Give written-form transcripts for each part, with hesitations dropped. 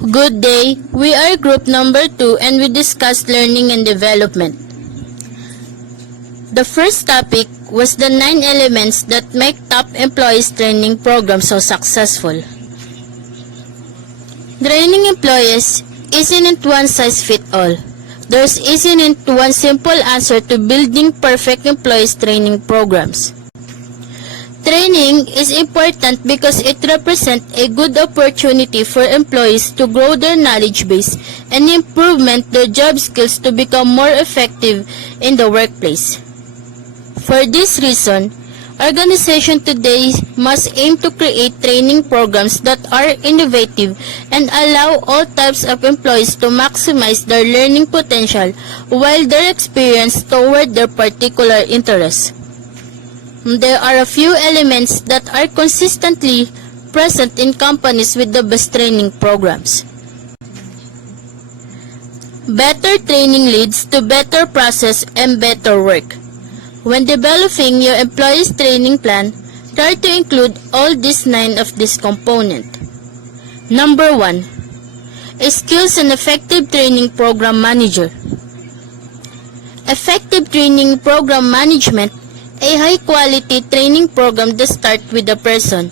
Good day, we are group number 2 and we discussed learning and development. The first topic was the 9 elements that make top employees training program so successful. Training employees isn't one size fit all. There isn't one simple answer to building perfect employees training programs. Training is important because it represents a good opportunity for employees to grow their knowledge base and improve their job skills to become more effective in the workplace. For this reason, organizations today must aim to create training programs that are innovative and allow all types of employees to maximize their learning potential while their experience toward their particular interests. There are a few elements that are consistently present in companies with the best training programs. Better training leads to better process and better work. When developing your employees' training plan, try to include all these 9 of this component. Number 1. A skills and effective training program manager. Effective training program management, a high-quality training program that starts with a person.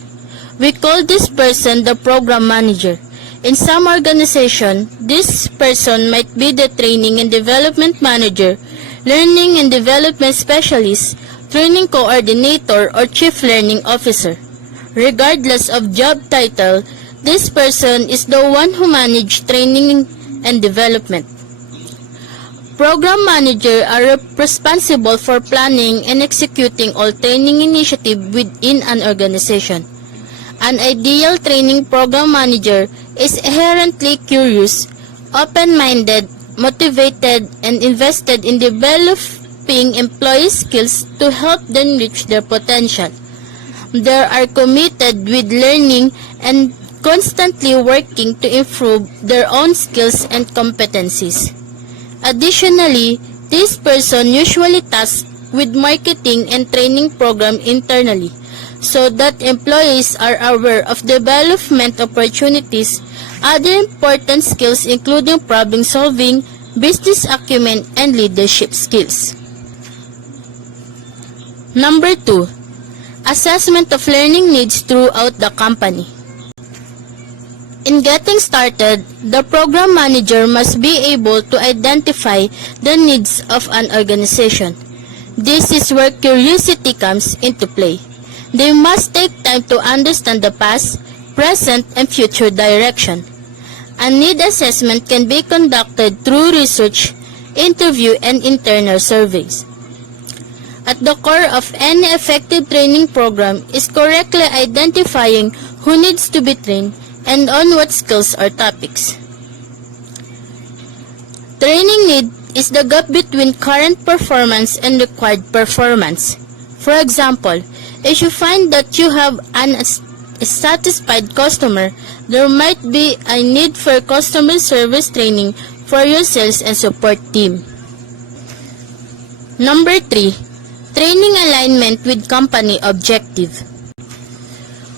We call this person the program manager. In some organization, this person might be the training and development manager, learning and development specialist, training coordinator, or chief learning officer. Regardless of job title, this person is the one who manages training and development. Program managers are responsible for planning and executing all training initiatives within an organization. An ideal training program manager is inherently curious, open-minded, motivated, and invested in developing employee skills to help them reach their potential. They are committed with learning and constantly working to improve their own skills and competencies. Additionally, this person usually tasked with marketing and training program internally so that employees are aware of development opportunities, other important skills including problem solving, business acumen, and leadership skills. Number 2. Assessment of learning needs throughout the company. In getting started, the program manager must be able to identify the needs of an organization. This is where curiosity comes into play. They must take time to understand the past, present, and future direction. A need assessment can be conducted through research, interview, and internal surveys. At the core of any effective training program is correctly identifying who needs to be trained and on what skills or topics. Training need is the gap between current performance and required performance. For example, if you find that you have an satisfied customer, there might be a need for customer service training for your sales and support team. Number 3. Training alignment with company objective.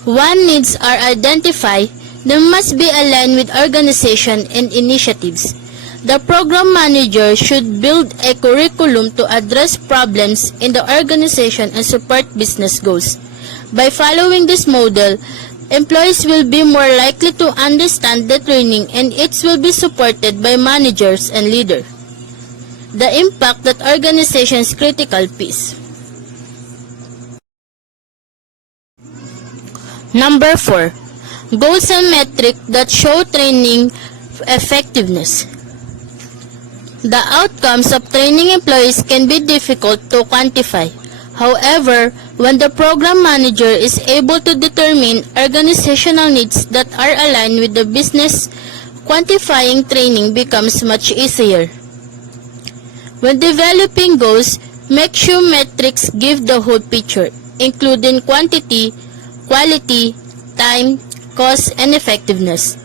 When needs are identified, they must be aligned with organization and initiatives. The program manager should build a curriculum to address problems in the organization and support business goals. By following this model, employees will be more likely to understand the training and it will be supported by managers and leaders. The impact that organization's critical piece. Number 4. Goals and metrics that show training effectiveness. The outcomes of training employees can be difficult to quantify. However, when the program manager is able to determine organizational needs that are aligned with the business, quantifying training becomes much easier. When developing goals, make sure metrics give the whole picture, including quantity, quality, time, cost, and effectiveness.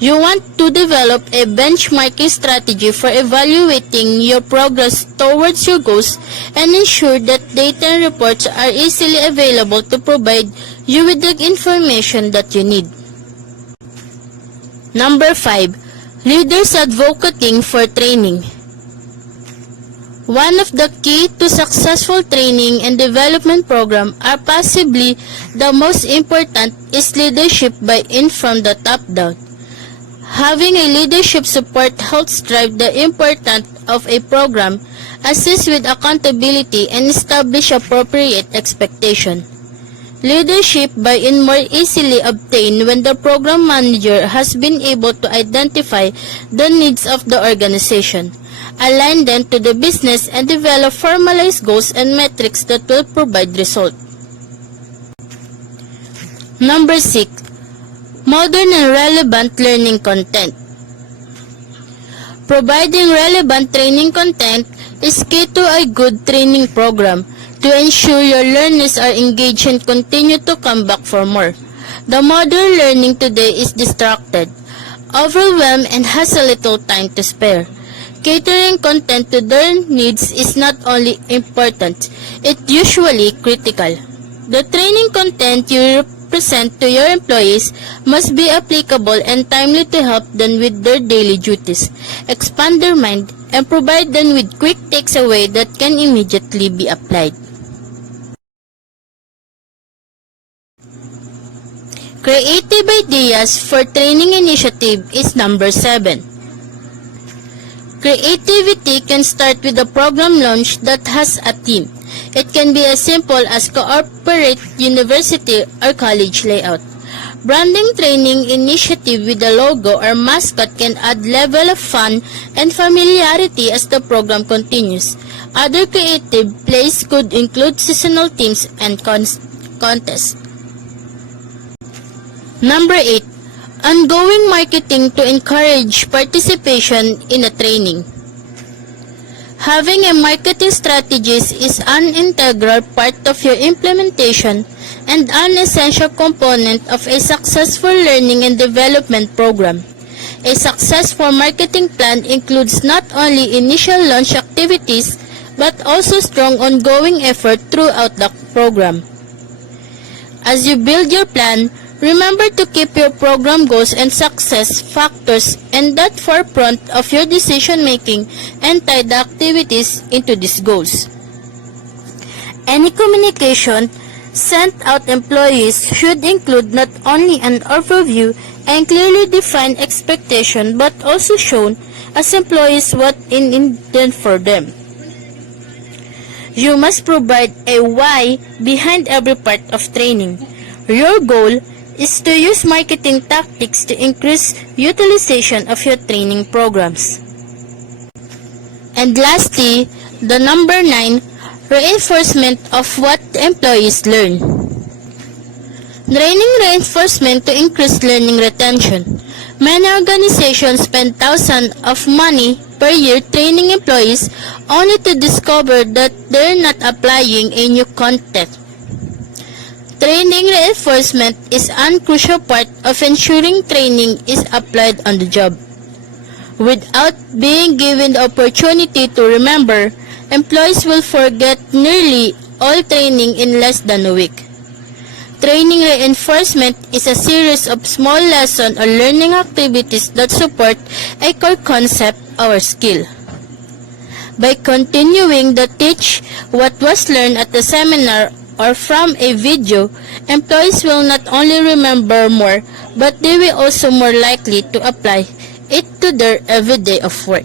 You want to develop a benchmarking strategy for evaluating your progress towards your goals and ensure that data and reports are easily available to provide you with the information that you need. Number 5. Leaders advocating for training. One of the key to successful training and development program are possibly the most important is leadership buy-in from the top down. Having a leadership support helps drive the importance of a program, assist with accountability, and establish appropriate expectation. Leadership buy-in more easily obtained when the program manager has been able to identify the needs of the organization, align them to the business, and develop formalized goals and metrics that will provide results. Number 6. Modern and relevant learning content. Providing relevant training content is key to a good training program to ensure your learners are engaged and continue to come back for more. The modern learning today is distracted, overwhelmed, and has a little time to spare. Catering content to their needs is not only important, it's usually critical. The training content you present to your employees must be applicable and timely to help them with their daily duties, expand their mind, and provide them with quick takeaways that can immediately be applied. Creative ideas for training initiative is number 7. Creativity can start with a program launch that has a theme. It can be as simple as corporate, university, or college layout. Branding training initiative with a logo or mascot can add level of fun and familiarity as the program continues. Other creative plays could include seasonal themes and contests. Number 8. Ongoing marketing to encourage participation in a training. Having a marketing strategies is an integral part of your implementation and an essential component of a successful learning and development program. A successful marketing plan includes not only initial launch activities but also strong ongoing effort throughout the program. As you build your plan, remember to keep your program goals and success factors in that forefront of your decision-making and tie the activities into these goals. Any communication sent out employees should include not only an overview and clearly defined expectation but also shown as employees what is intended for them. You must provide a why behind every part of training. Your goal is to use marketing tactics to increase utilization of your training programs. And lastly, the number 9, reinforcement of what employees learn. Training reinforcement to increase learning retention. Many organizations spend thousands of money per year training employees only to discover that they're not applying a new content. Training reinforcement is a crucial part of ensuring training is applied on the job. Without being given the opportunity to remember, employees will forget nearly all training in less than a week. Training reinforcement is a series of small lessons or learning activities that support a core concept or skill. By continuing to teach what was learned at the seminar or from a video, employees will not only remember more, but they will also more likely to apply it to their everyday of work.